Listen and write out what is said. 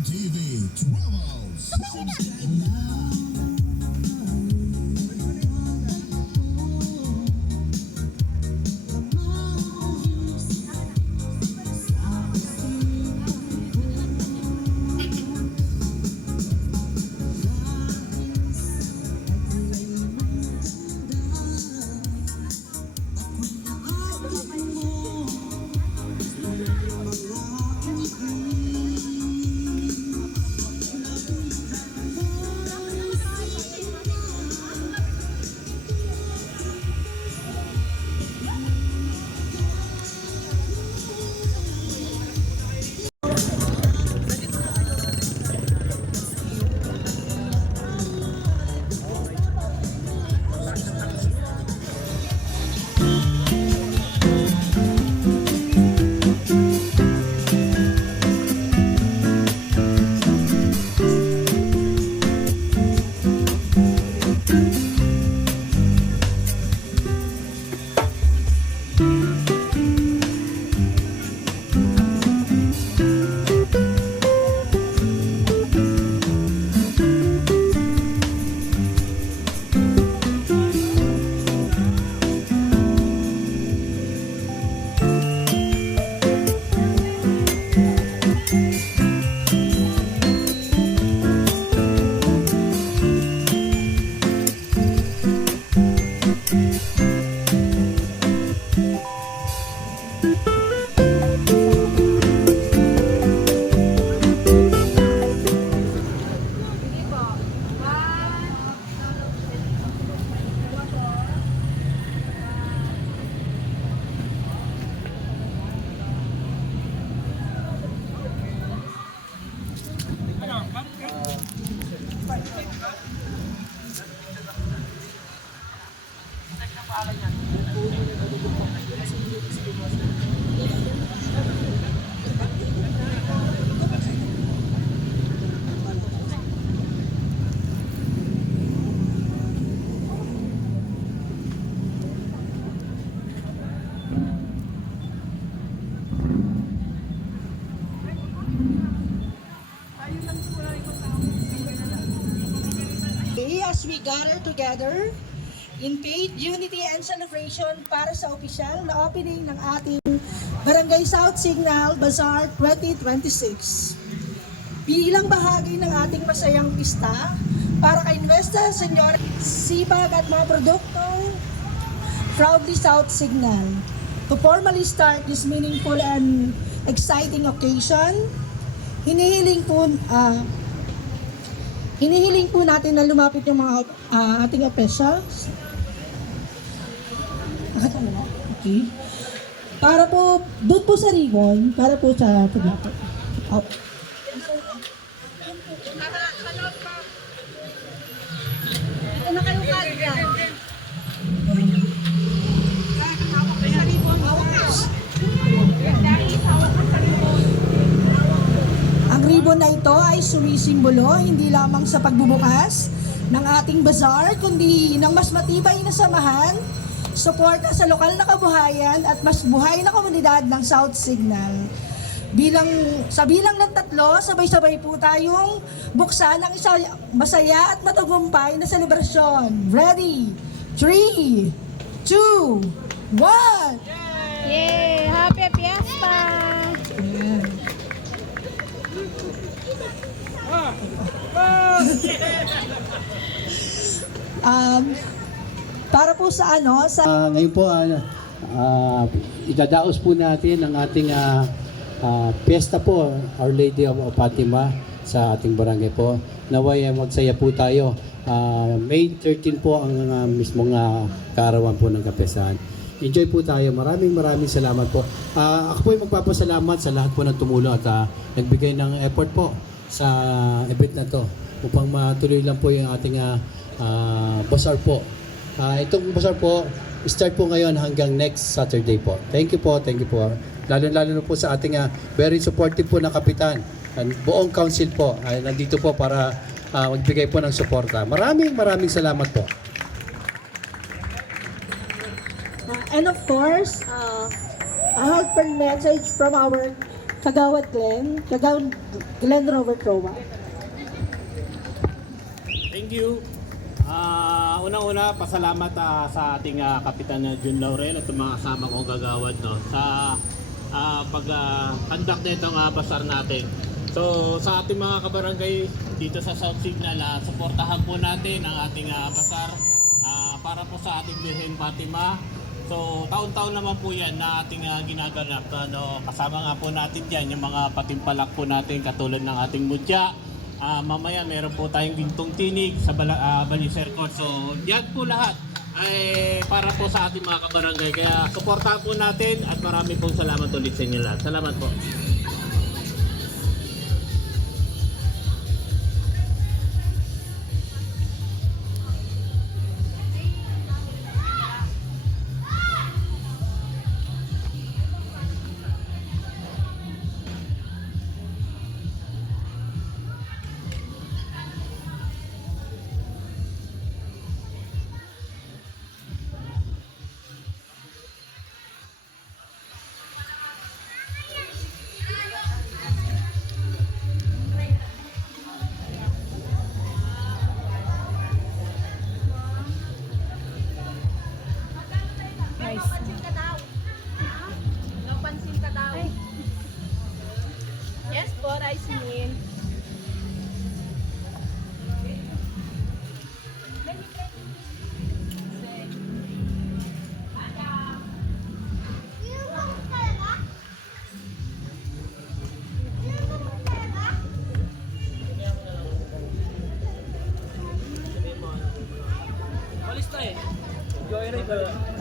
TV Travels. As we gather together in faith, unity, and celebration para sa opisyal na opening ng ating Barangay South Signal Bazaar 2026. Bilang bahagi ng ating masayang pista para kay Nuestra Señora, sipag at mga produktong Proudly South Signal. To formally start this meaningful and exciting occasion, hinihiling po natin na lumapit yung mga ating officials. Okay. Para po, doon po sa ribbon, para po sa publiko. Oh. Ano kayong kagyan? Ang ribbon na ito ay sumisimbolo hindi lamang sa pagbubukas ng ating bazaar, kundi ng mas matibay na samahan, suporta sa lokal na kabuhayan at mas buhay na komunidad ng South Signal. Sa bilang ng 3, sabay-sabay po tayong buksan ang isang masaya at matagumpay na selebrasyon. Ready? 3, 2, 1! Yay! Happy Fiesta! Ayan. Para po sa ngayon po idadaos po natin ang ating piyesta po, Our Lady of Fatima sa ating barangay po. Naway magsaya po tayo. May 13 po ang mismong kaarawan po ng kapistahan. Enjoy po tayo. Maraming salamat po. Ako po ay magpapasalamat sa lahat po ng tumulong at nagbigay ng effort po sa event na to upang matuloy lang po yung ating bazaar po. Itong bazaar po, start po ngayon hanggang next Saturday po. Thank you po. Lalo na po sa ating very supportive po na kapitan. Buong council po ay nandito po para magbigay po ng suporta. Maraming salamat po. And of course, a heartfelt message from our Kagawad Clan, Glenn Robert Roa. Thank you. Unang-una, pasalamat sa ating Kapitan Jun Laurel at mga kasama kong gagawad no, sa pag-conduct nitong basar natin. So sa ating mga kabarangay dito sa South Signal, suportahan po natin ang ating basar para po sa ating Birhen Fatima. So taon-taon naman po yan na ating ginaganap. Kasama nga po natin dyan yung mga patimpalak po natin katulad ng ating mutya. Mamaya meron po tayong gintong tinig sa Baliser Court. So yan po lahat ay para po sa ating mga kabarangay. Kaya suportahan po natin at marami pong salamat ulit sa inyo lahat. Salamat po. Yes po, rice meal. Malis na eh. Joyride.